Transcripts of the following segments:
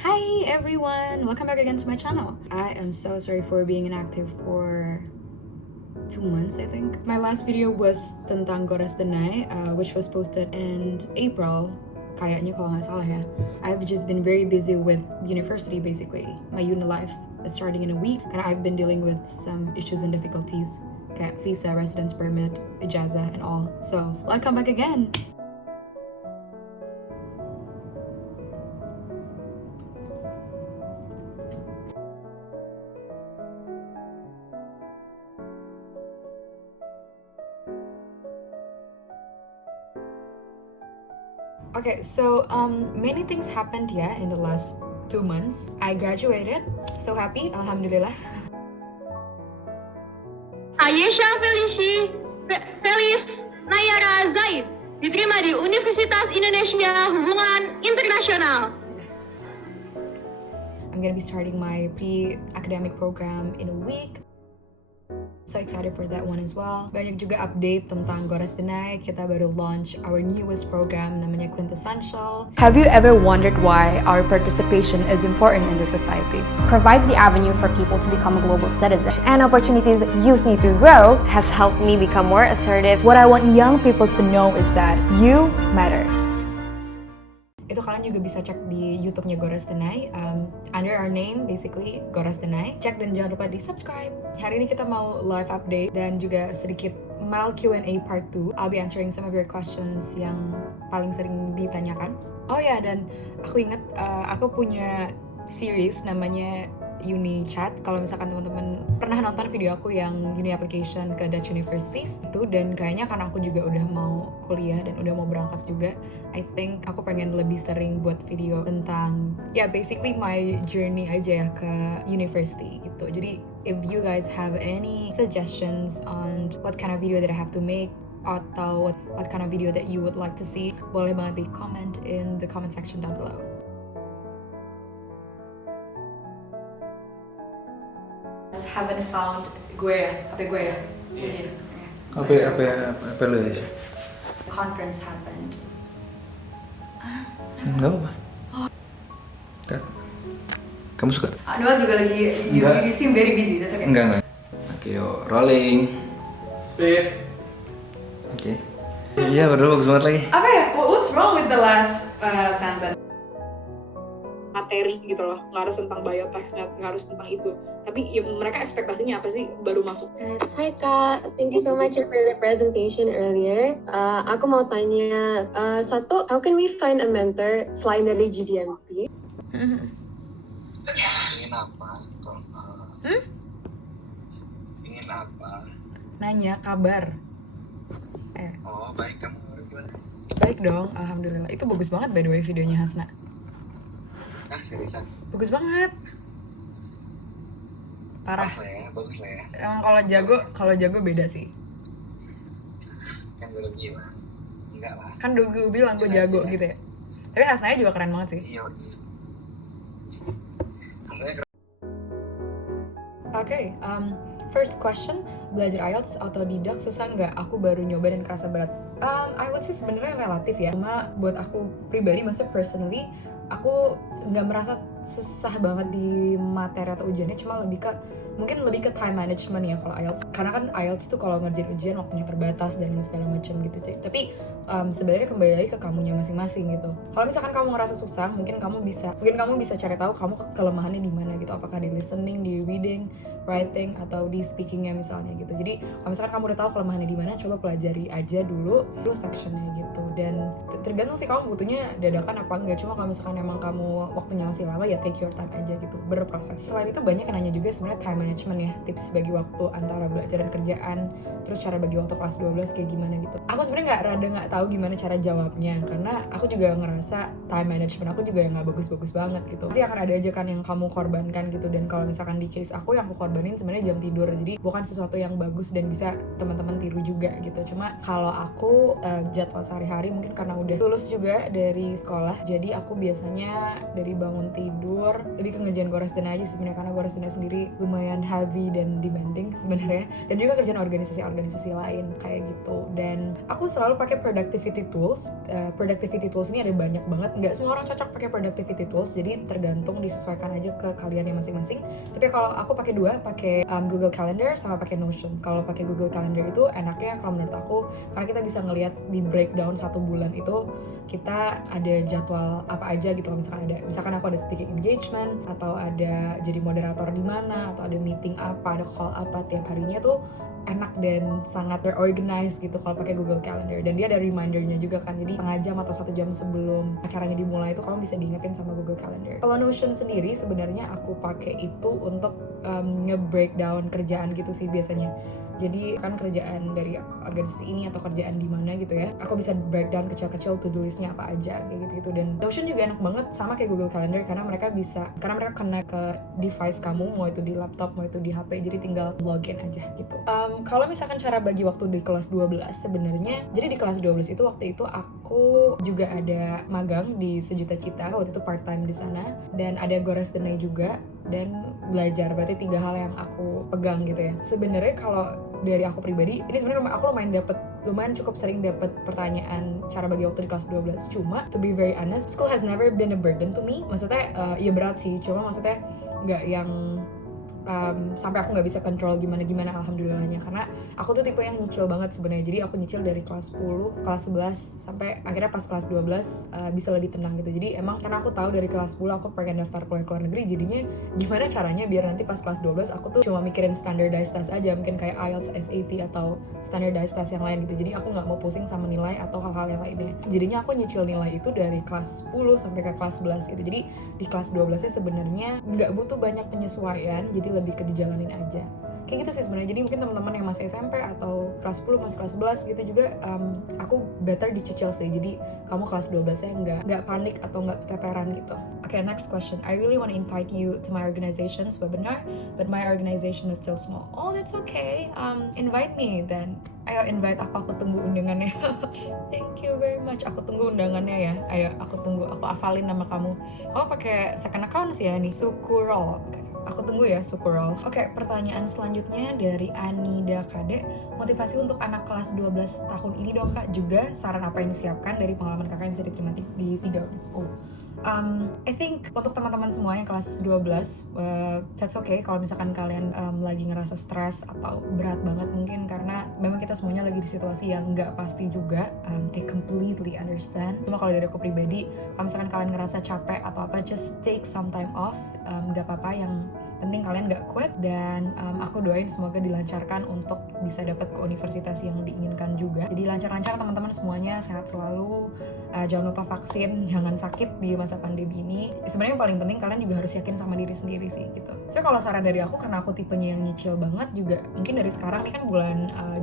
Hi everyone! Welcome back again to my channel. I am so sorry for being inactive for 2 months, I think. My last video was tentang Goras Denai, which was posted in April. Kayaknya kalau nggak salah ya. I've just been very busy with university basically. My uni life is starting in a week and I've been dealing with some issues and difficulties kayak visa, residence permit, ijazah and all. So, welcome back again! Okay, so many things happened in the last 2 months. I graduated, so happy, alhamdulillah. Ayesha Felis Nayara Zaid diterima di Universitas Indonesia Hubungan Internasional. I'm gonna be starting my pre-academic program in a week. So excited for that one as well. Banyak juga update tentang Goras Denai. Kita baru launch our newest program namanya Quintessential. Have you ever wondered why our participation is important in the society? Provides the avenue for people to become a global citizen and opportunities that youth need to grow. Has helped me become more assertive. What I want young people to know is that you matter. Itu kalian juga bisa cek di YouTube-nya Goras Denai, under our name basically Goras Denai. Cek dan jangan lupa di subscribe. Hari ini kita mau live update dan juga sedikit mild Q&A part 2. I'll be answering some of your questions yang paling sering ditanyakan. Oh ya, dan aku ingat aku punya series namanya Uni Chat. Kalau misalkan teman-teman pernah nonton video aku yang Uni Application ke Dutch Universities itu, dan kayaknya karena aku juga udah mau kuliah dan udah mau berangkat juga, I think aku pengen lebih sering buat video tentang basically my journey aja ya ke university gitu. Jadi if you guys have any suggestions on what kind of video that I have to make atau what kind of video that you would like to see, boleh banget di comment in the comment section down below. Haven't found gue ya? Iya. Apa lo ya? Conference happened. Enggak apa-apa. Kat. Kamu suka? Noel juga lagi, you seem very busy, that's okay. Enggak. Oke, yuk, rolling. Speed. Oke. Iya, padahal bagus banget lagi. Apa ya? What's wrong with the last sentence? Materi gitu loh, nggak harus tentang biotech, nggak harus tentang itu. Tapi ya, mereka ekspektasinya apa sih baru masuk? Hi Kak, thank you so much for the presentation earlier. Aku mau tanya, satu, how can we find a mentor selain dari GDMP? Ingin apa? Ingin apa? Nanya kabar. Oh baik, kamu gimana? Baik dong, alhamdulillah. Itu bagus banget by the way videonya Hasna. Seriusan? Bagus banget. Parah. Bagus lah ya. Emang kalau jago beda sih. Kan gue udah bilang. Enggak lah. Kan gue bilang gue jago gitu ya. Tapi Hasnanya juga keren banget sih. Iya. Hasnanya keren. Okay, first question, belajar IELTS autodidak susah nggak? Aku baru nyoba dan kerasa berat. I would say sebenarnya relatif ya. Cuma buat aku pribadi, maksudnya personally, aku nggak merasa susah banget di materi atau ujiannya, cuma mungkin lebih ke time management ya kalau IELTS. Karena kan IELTS tuh kalau ngerjain ujian waktunya terbatas dan segala macam gitu. Tapi sebenarnya kembali lagi ke kamunya masing-masing gitu. Kalau misalkan kamu ngerasa susah, mungkin kamu bisa cari tahu kamu kelemahannya di mana gitu. Apakah di listening, di reading, writing, atau di speakingnya misalnya gitu. Jadi kalau misalkan kamu udah tahu kelemahannya di mana, coba pelajari aja dulu sectionnya gitu. Dan tergantung sih kamu butuhnya dadakan apa enggak. Cuma kalau misalkan emang kamu waktunya masih lama, ya take your time aja gitu, berproses. Selain itu banyak yang nanya juga sebenarnya time management ya, tips bagi waktu antara belajar dan kerjaan, terus cara bagi waktu kelas 12 kayak gimana gitu. Aku sebenarnya nggak tahu gimana cara jawabnya, karena aku juga ngerasa time management aku juga nggak bagus-bagus banget gitu. Pasti akan ada aja kan yang kamu korbankan gitu. Dan kalau misalkan di case aku, yang aku korbanin sebenarnya jam tidur. Jadi bukan sesuatu yang bagus dan bisa teman-teman tiru juga gitu. Cuma kalau aku jadwal sehari-hari, mungkin karena udah lulus juga dari sekolah, jadi aku biasanya dari bangun tidur lebih ke ngerjain Goras Denai aja sebenarnya, karena Goras Denai sendiri lumayan heavy dan demanding sebenarnya, dan juga kerjaan organisasi lain kayak gitu. Dan aku selalu pakai productivity tools. Productivity tools ini ada banyak banget, nggak semua orang cocok pakai productivity tools, jadi tergantung disesuaikan aja ke kalian yang masing-masing. Tapi kalau aku pakai dua, pakai Google Calendar sama pakai Notion. Kalau pakai Google Calendar itu enaknya kalau menurut aku karena kita bisa ngelihat di breakdown 1 bulan itu kita ada jadwal apa aja gitu. Misalkan aku ada speaking engagement, atau ada jadi moderator di mana, atau ada meeting apa, ada call apa tiap harinya tuh enak dan sangat terorganize gitu kalau pakai Google Calendar. Dan dia ada remindernya juga kan, jadi setengah jam atau 1 jam sebelum acaranya dimulai itu kamu bisa diingetin sama Google Calendar. Kalau Notion sendiri sebenarnya aku pakai itu untuk nge-breakdown kerjaan gitu sih biasanya. Jadi kan kerjaan dari organisasi ini atau kerjaan di mana gitu ya, aku bisa breakdown kecil-kecil to-do listnya apa aja kayak gitu-gitu. Dan Notion juga enak banget sama kayak Google Calendar karena mereka connect ke device kamu, mau itu di laptop, mau itu di HP, jadi tinggal login aja gitu. Kalau misalkan cara bagi waktu di kelas 12 sebenarnya, jadi di kelas 12 itu waktu itu aku juga ada magang di Sejuta Cita, waktu itu part time di sana, dan ada Gores Denai juga, dan belajar. Berarti 3 hal yang aku pegang gitu ya. Sebenarnya kalau dari aku pribadi, ini sebenarnya aku lumayan cukup sering dapat pertanyaan cara bagi waktu di kelas 12. Cuma to be very honest, school has never been a burden to me. Maksudnya ya berat sih, cuma maksudnya nggak yang sampai aku nggak bisa kontrol gimana alhamdulillahnya, karena aku tuh tipe yang nyicil banget sebenarnya. Jadi aku nyicil dari kelas 10, kelas 11 sampai akhirnya pas kelas 12 bisa lebih tenang gitu. Jadi emang karena aku tahu dari kelas 10 aku pengen daftar kuliah ke luar negeri, jadinya gimana caranya biar nanti pas kelas 12 aku tuh cuma mikirin standardized test aja, mungkin kayak IELTS, SAT atau standardized test yang lain gitu. Jadi aku nggak mau pusing sama nilai atau hal-hal yang lainnya. Jadinya aku nyicil nilai itu dari kelas 10 sampai ke kelas 11 gitu. Jadi di kelas 12 nya sebenarnya nggak butuh banyak penyesuaian, jadi lebih ke dijalanin aja. Kayak gitu sih sebenarnya. Jadi mungkin teman-teman yang masih SMP atau kelas 10 masih kelas 11 gitu juga aku better dicicil sih. Jadi kamu kelas 12 nya nggak panik atau nggak keteteran gitu. Okay, next question. I really want to invite you to my organization's webinar, but my organization is still small. Oh, that's okay. Invite me then. Ayo invite aku tunggu undangannya. Thank you very much. Aku tunggu undangannya ya. Ayo aku hafalin nama kamu. Kamu pakai second account sih ya nih, Sukurol. Okay. Aku tunggu ya, Sukurol. Oke, pertanyaan selanjutnya dari Anida Kade. Motivasi untuk anak kelas 12 tahun ini dong Kak. Juga saran apa yang disiapkan dari pengalaman kakak yang bisa diterima di 3. I think untuk teman-teman semua yang kelas 12, that's okay kalau misalkan kalian lagi ngerasa stres atau berat banget mungkin karena memang kita semuanya lagi di situasi yang nggak pasti juga. I completely understand. Cuma kalau dari aku pribadi, kalau misalkan kalian ngerasa capek atau apa, just take some time off. Nggak apa-apa, yang penting kalian nggak quit. Dan aku doain semoga dilancarkan untuk bisa dapat ke universitas yang diinginkan juga. Jadi lancar-lancar teman-teman semuanya, sehat selalu. Jangan lupa vaksin, jangan sakit di masa pandemi ini. Sebenarnya yang paling penting kalian juga harus yakin sama diri sendiri sih gitu. So kalau saran dari aku, karena aku tipenya yang nyicil banget juga, mungkin dari sekarang ini kan bulan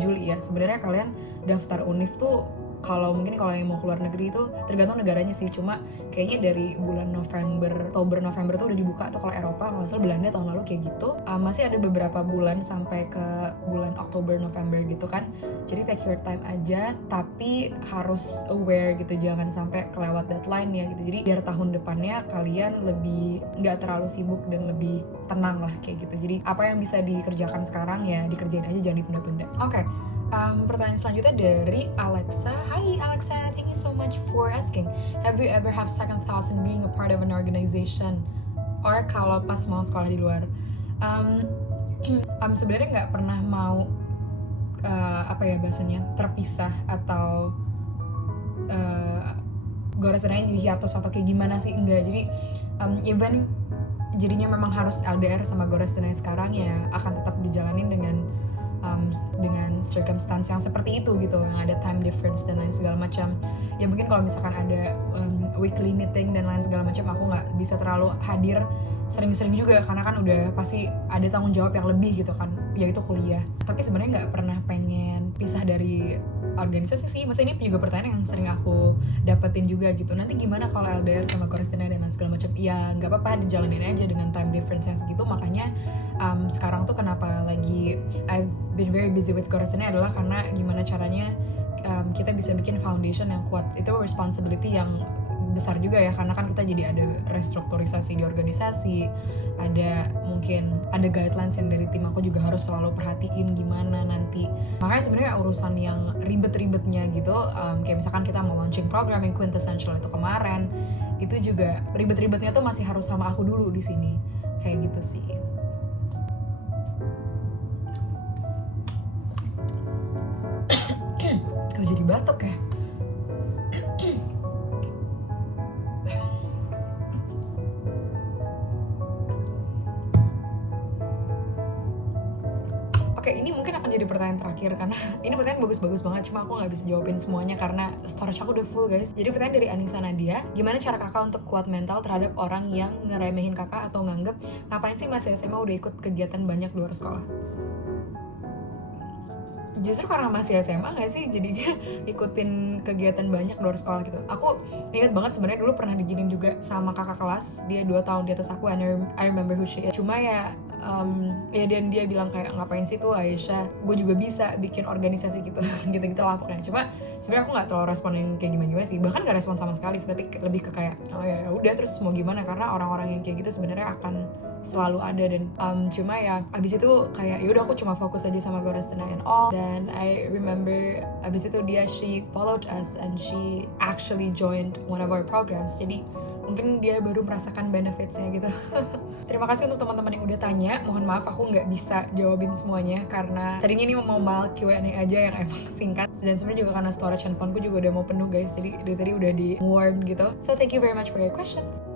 Juli ya, sebenarnya kalian daftar univ tuh kalau yang mau keluar negeri itu tergantung negaranya sih, cuma kayaknya dari bulan Oktober November tuh udah dibuka tuh. Kalau Eropa, kalau misalnya Belanda tahun lalu kayak gitu, masih ada beberapa bulan sampai ke bulan Oktober November gitu kan. Jadi take your time aja, tapi harus aware gitu, jangan sampai kelewat deadline ya gitu. Jadi biar tahun depannya kalian lebih nggak terlalu sibuk dan lebih tenang lah kayak gitu. Jadi apa yang bisa dikerjakan sekarang ya dikerjain aja, jangan ditunda-tunda. Oke. Pertanyaan selanjutnya dari Alexa. Hi Alexa, thank you so much for asking. Have you ever have second thoughts in being a part of an organization? Or kalau pas mau sekolah di luar? Sebenarnya nggak pernah mau terpisah atau goresannya jadi hiatus atau kayak gimana sih, enggak. Jadi even jadinya memang harus LDR sama Gores Denai sekarang ya akan tetap dijalanin dengan circumstance yang seperti itu gitu, yang ada time difference dan lain segala macam. Ya mungkin kalau misalkan ada weekly meeting dan lain segala macam, aku nggak bisa terlalu hadir sering-sering juga karena kan udah pasti ada tanggung jawab yang lebih gitu kan, yaitu kuliah. Tapi sebenarnya nggak pernah pengen pisah dari organisasi sih. Maksudnya ini juga pertanyaan yang sering aku dapetin juga gitu. Nanti gimana kalau LDR sama Gores Denai dan segala macam? Ya nggak apa-apa, dijalanin aja dengan time difference yang segitu. Makanya sekarang tuh kenapa lagi I've been very busy with Gores Denai adalah karena gimana caranya kita bisa bikin foundation yang kuat. Itu responsibility yang besar juga ya, karena kan kita jadi ada restrukturisasi di organisasi, ada mungkin ada guidelines yang dari tim aku juga harus selalu perhatiin gimana nanti. Makanya sebenarnya urusan yang ribet-ribetnya gitu, kayak misalkan kita mau launching program yang quintessential itu kemarin, itu juga ribet-ribetnya tuh masih harus sama aku dulu di sini, kayak gitu sih. Kok jadi batuk ya? Oke, ini mungkin akan jadi pertanyaan terakhir karena ini pertanyaan bagus-bagus banget, cuma aku nggak bisa jawabin semuanya karena storage aku udah full guys. Jadi pertanyaan dari Anissa Nadia, gimana cara kakak untuk kuat mental terhadap orang yang ngeremehin kakak atau nganggep ngapain sih masih SMA udah ikut kegiatan banyak di luar sekolah? Justru karena masih SMA nggak sih jadinya ikutin kegiatan banyak luar sekolah gitu. Aku ingat banget sebenarnya dulu pernah diginin juga sama kakak kelas, dia 2 tahun di atas aku, and I remember who she is. Cuma ya dan dia bilang kayak ngapain sih tuh Aisyah, gue juga bisa bikin organisasi gitu gitu lah pokoknya. Cuma sebenarnya aku nggak terlalu respon yang kayak gimana sih, bahkan nggak respon sama sekali sih, tapi lebih ke kayak oh ya udah terus mau gimana, karena orang-orang yang kayak gitu sebenarnya akan selalu ada. Dan cuma ya abis itu kayak yaudah aku cuma fokus aja sama Gorastana and all. Dan I remember abis itu she followed us and she actually joined one of our programs, jadi mungkin dia baru merasakan benefitsnya gitu. Terima kasih untuk teman-teman yang udah tanya. Mohon maaf aku nggak bisa jawabin semuanya karena tadinya ini mau mal Q&A aja yang emang singkat, dan sebenarnya juga karena storage handphoneku juga udah mau penuh guys, jadi dari tadi udah di warn gitu. So thank you very much for your questions.